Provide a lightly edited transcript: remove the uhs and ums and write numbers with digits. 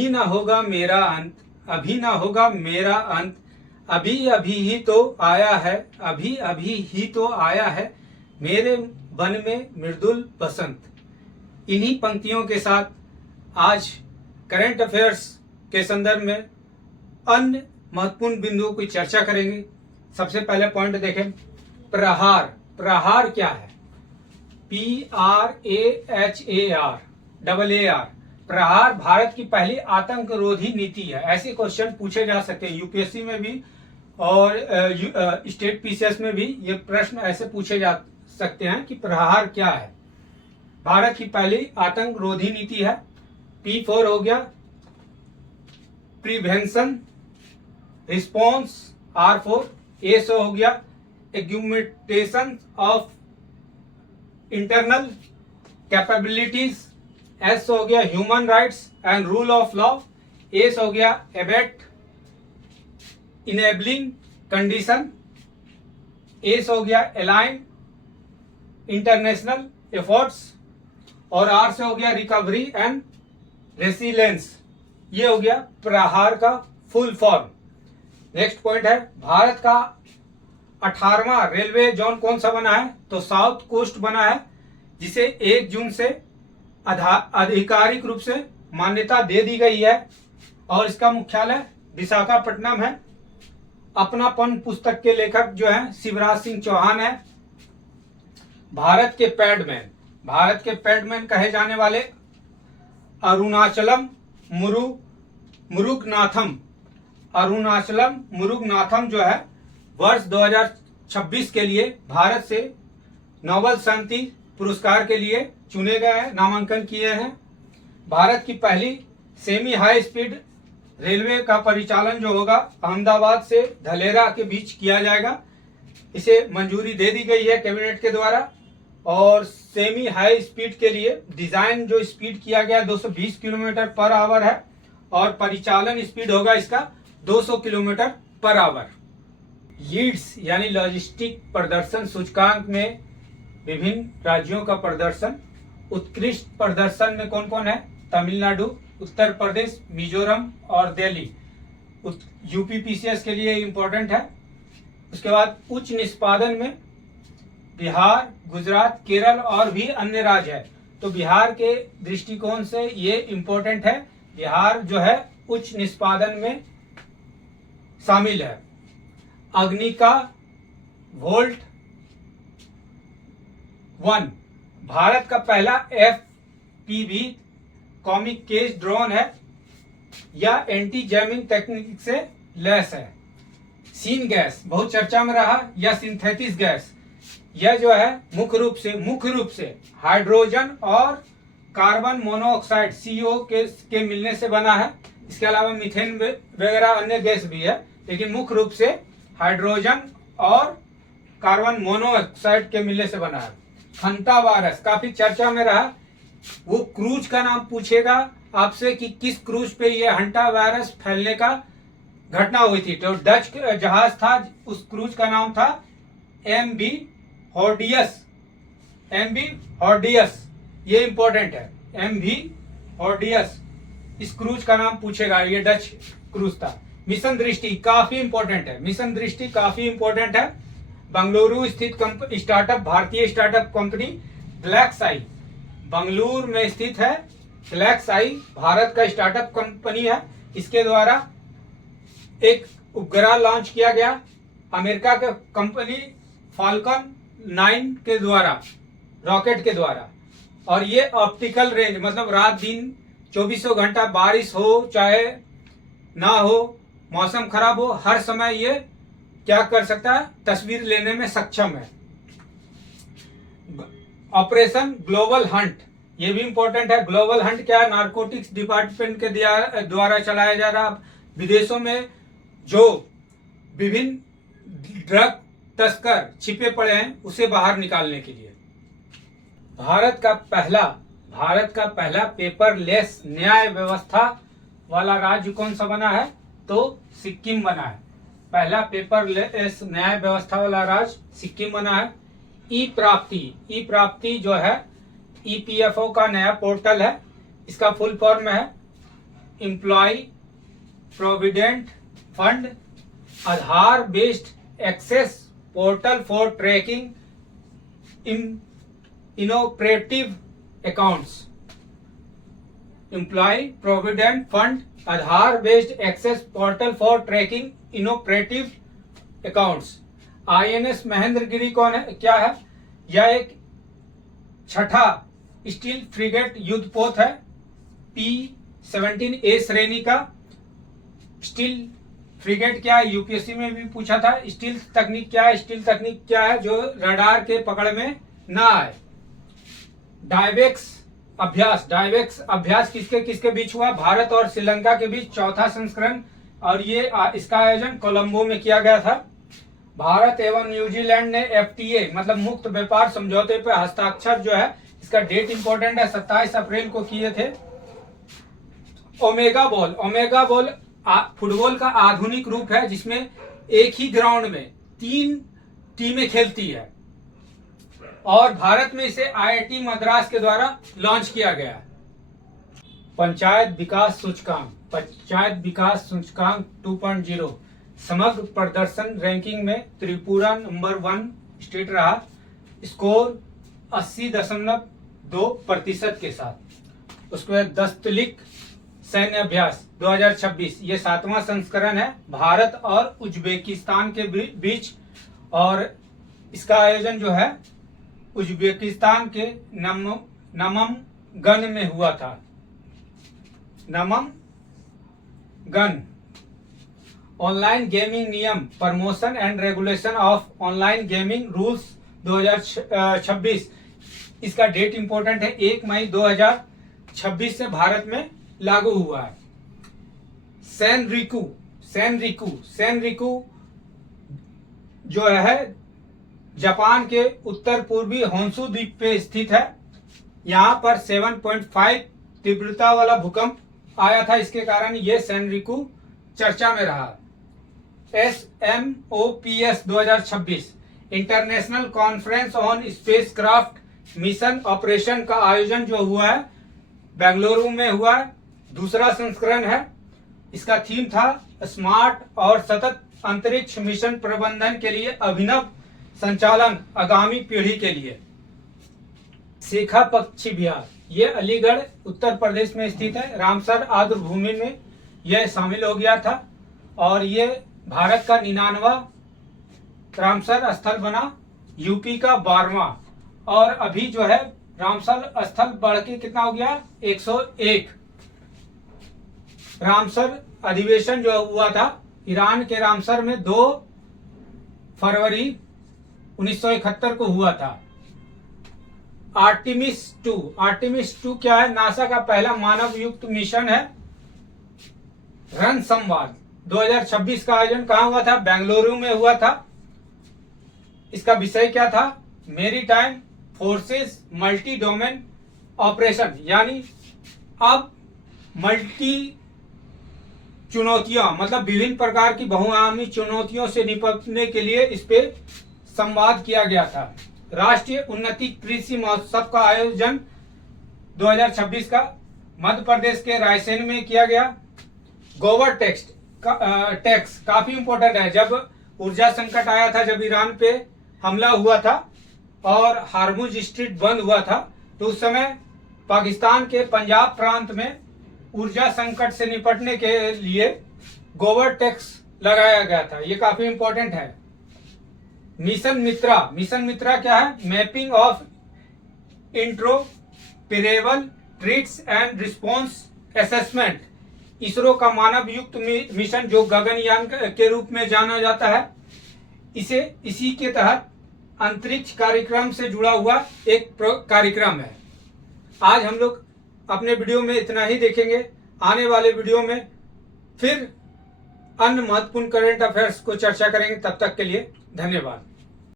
ही ना होगा मेरा अंत, अभी ना होगा मेरा अंत, अभी अभी ही तो आया है, अभी अभी ही तो आया है मेरे वन में मृदुल बसंत। इन्हीं पंक्तियों के साथ आज करंट अफेयर्स के संदर्भ में अन्य महत्वपूर्ण बिंदुओं की चर्चा करेंगे। सबसे पहले पॉइंट देखें, प्रहार। प्रहार क्या है? PRAHAR प्रहार भारत की पहली आतंक रोधी नीति है। ऐसे क्वेश्चन पूछे जा सकते हैं यूपीएससी में भी और स्टेट पीसीएस में भी। ये प्रश्न ऐसे पूछे जा सकते हैं कि प्रहार क्या है। भारत की पहली आतंक रोधी नीति है। P4 हो गया प्रिवेंशन, रिस्पॉन्स R4, A से हो गया एग्यूमेंटेशन ऑफ इंटरनल कैपेबिलिटीज, S हो गया human rights and rule of law, A हो गया एबेट इनेबलिंग कंडीशन, A हो गया अलाइन इंटरनेशनल एफर्ट्स और R से हो गया रिकवरी एंड रेसिलेंस। ये हो गया प्रहार का फुल फॉर्म। नेक्स्ट पॉइंट है, भारत का 18वां रेलवे जोन कौन सा बना है? तो साउथ कोस्ट बना है, जिसे 1 जून से आधिकारिक रूप से मान्यता दे दी गई है और इसका मुख्यालय विशाखापट्टनम है। अपनापन पुस्तक के लेखक जो है शिवराज सिंह चौहान है। भारत के पैडमैन, भारत के पैडमैन कहे जाने वाले अरुणाचलम मुरुगनाथम, अरुणाचलम मुरुगनाथम जो है वर्ष 2026 के लिए भारत से नोबेल शांति पुरस्कार के लिए चुने गए हैं, नामांकन किए हैं। भारत की पहली सेमी हाई स्पीड रेलवे का परिचालन जो होगा अहमदाबाद से धलेरा के बीच किया जाएगा। इसे मंजूरी दे दी गई है कैबिनेट के द्वारा और सेमी हाई स्पीड के लिए डिजाइन जो स्पीड किया गया 220 किलोमीटर पर आवर है और परिचालन स्पीड होगा इसका 200 किलोमीटर पर आवर। लीड्स यानी लॉजिस्टिक प्रदर्शन सूचकांक में विभिन्न राज्यों का प्रदर्शन। उत्कृष्ट प्रदर्शन में कौन कौन है? तमिलनाडु, उत्तर प्रदेश, मिजोरम और दिल्ली। यूपी पीसीएस के लिए इंपॉर्टेंट है। उसके बाद उच्च निष्पादन में बिहार, गुजरात, केरल और भी अन्य राज्य है। तो बिहार के दृष्टिकोण से ये इंपॉर्टेंट है। बिहार जो है उच्च निष्पादन में शामिल है। अग्निका वोल्ट 1 भारत का पहला FPV कॉमिक केज ड्रोन है या एंटी जैमिंग तकनीक से लैस है। सीन गैस बहुत चर्चा में रहा या सिंथेटिक गैस, यह जो है मुख्य रूप से हाइड्रोजन और कार्बन मोनोऑक्साइड CO के मिलने से बना है। इसके अलावा मीथेन वगैरह अन्य गैस भी है, लेकिन मुख्य रूप से हाइड्रोजन और कार्बन मोनोऑक्साइड के मिलने से बना है। हंटा वायरस काफी चर्चा में रहा। वो क्रूज का नाम पूछेगा आपसे कि किस क्रूज पे ये हंटा वायरस फैलने का घटना हुई थी। तो डच जहाज था, उस क्रूज का नाम था MV हॉर्डियस। MV हॉर्डियस ये इंपॉर्टेंट है। MV हॉर्डियस इस क्रूज का नाम पूछेगा, ये डच क्रूज था। मिशन दृष्टि काफी इंपॉर्टेंट है। मिशन दृष्टि काफी इंपॉर्टेंट है। बंगलुरु स्थित स्टार्टअप, भारतीय स्टार्टअप कंपनी ब्लैक्साई बंगलुरु में स्थित है। ब्लैक्साई भारत का स्टार्टअप कंपनी है। इसके द्वारा एक उपग्रह लॉन्च किया गया अमेरिका के कंपनी फाल्कन 9 के द्वारा, रॉकेट के द्वारा। और ये ऑप्टिकल रेंज मतलब रात दिन 24 घंटा बारिश हो चाहे ना हो, मौसम खराब हो, हर समय ये क्या कर सकता है? तस्वीर लेने में सक्षम है। ऑपरेशन ग्लोबल हंट ये भी इंपॉर्टेंट है। ग्लोबल हंट क्या है? नारकोटिक्स डिपार्टमेंट के द्वारा चलाया जा रहा विदेशों में जो विभिन्न ड्रग तस्कर छिपे पड़े हैं उसे बाहर निकालने के लिए। भारत का पहला पेपरलेस न्याय व्यवस्था वाला राज्य कौन सा बना है? तो सिक्किम बना है। पहला पेपरलेस न्याय व्यवस्था वाला राज्य सिक्किम बना है। ई प्राप्ति जो है EPFO का नया पोर्टल है। इसका फुल फॉर्म है employ provident fund, Aadhaar based access portal for tracking inoperative accounts. Employ provident fund, Aadhaar based access portal for tracking inoperative accounts. INS Mahendragiri कौन है, क्या है? यह एक छठा स्टील फ्रिगेट युद्धपोत है, P-17A श्रेणी का। स्टील फ्रिगेट क्या है, यूपीएससी में भी पूछा था। स्टील तकनीक क्या है? स्टील तकनीक क्या है जो रडार के पकड़ में ना आए। डाइवेक्स अभ्यास, डाइवेक्स अभ्यास किसके किसके बीच हुआ? भारत और श्रीलंका के बीच चौथा संस्करण, और ये इसका आयोजन कोलंबो में किया गया था। भारत एवं न्यूजीलैंड ने FTA मतलब मुक्त व्यापार समझौते पर हस्ताक्षर जो है, इसका डेट इंपॉर्टेंट है, 27 अप्रैल को किए थे। Omega ball, omega ball football का आधुनिक रूप है जिसमें एक ही ग्राउंड में 3 टीमें खेलती है, और भारत में इसे IIT मद्रास के द्वारा लॉन्च किया गया। पंचायत विकास सूचकांक, पंचायत विकास सूचकांक 2.0 समग्र प्रदर्शन रैंकिंग में त्रिपुरा नंबर 1 स्टेट रहा, स्कोर 80.2% के साथ। उसके बाद दस्तलिक सैन्य अभ्यास 2026, ये 7वां संस्करण है, भारत और उज्बेकिस्तान के बीच, और इसका आयोजन जो है उज्बेकिस्तान के नममगन में हुआ था। नममगन। ऑनलाइन गेमिंग नियम, promotion and regulation of online gaming rules 2026, इसका डेट इंपॉर्टेंट है, 1 मई 2026 से भारत में लागू हुआ है। सेनरिकू, सेनरिकू, सेनरिकू जो है जापान के उत्तर पूर्वी होन्शु द्वीप पे स्थित है। यहाँ पर 7.5 तीव्रता वाला भूकंप आया था, इसके कारण ये सेनरिकू चर्चा में रहा। SMOPS 2026 international conference on spacecraft mission operation का आयोजन जो हुआ है बेंगलुरु में हुआ है, दूसरा संस्करण है। इसका थीम था स्मार्ट और सतत अंतरिक्ष मिशन प्रबंधन के लिए अभिनव संचालन आगामी पीढ़ी के लिए। शेखा पक्षी विहार, ये अलीगढ़ उत्तर प्रदेश में स्थित है, रामसर आर्द्र भूमि में यह शामिल हो गया था, और ये भारत का 99वां रामसर स्थल बना, यूपी का 12वां, और अभी जो है रामसर स्थल बढ़ के कितना हो गया? 101। रामसर अधिवेशन जो हुआ था ईरान के रामसर में 2 फरवरी 1971 को हुआ था। आर्टिमिस 2, आर्टिमिस 2 क्या है? नासा का पहला मानव युक्त मिशन है। रन संवाद 2026 का आयोजन कहाँ हुआ था? बेंगलुरु में हुआ था। इसका विषय क्या था? Maritime forces multi domain operation, यानी अब मल्टी चुनौतियां मतलब विभिन्न प्रकार की बहुआयामी चुनौतियों से निपटने के लिए इस पे संवाद किया गया था। राष्ट्रीय उन्नति कृषि महोत्सव का आयोजन 2026 का मध्य प्रदेश के रायसेन में किया गया। गोबर टैक्स काफी इंपॉर्टेंट है। जब ऊर्जा संकट आया था, जब ईरान पे हमला हुआ था और हार्मुज स्ट्रीट बंद हुआ था, तो उस समय पाकिस्तान के पंजाब प्रांत में ऊर्जा संकट से निपटने के लिए गोबर टैक्स लगाया गया था। ये काफी इंपॉर्टेंट है। मिशन मित्रा, मिशन मित्रा क्या है? Mapping of interoperable threats and response assessment. ISRO का मानव युक्त मिशन जो गगनयान के रूप में जाना जाता है, इसी के तहत अंतरिक्ष कार्यक्रम से जुड़ा हुआ एक कार्यक्रम है। आज हम लोग अपने वीडियो में इतना ही देखेंगे। आने वाले वीडियो में फिर अन्य महत्वपूर्ण करंट अफेयर्स को चर्चा करेंगे। तब तक के लिए धन्यवाद।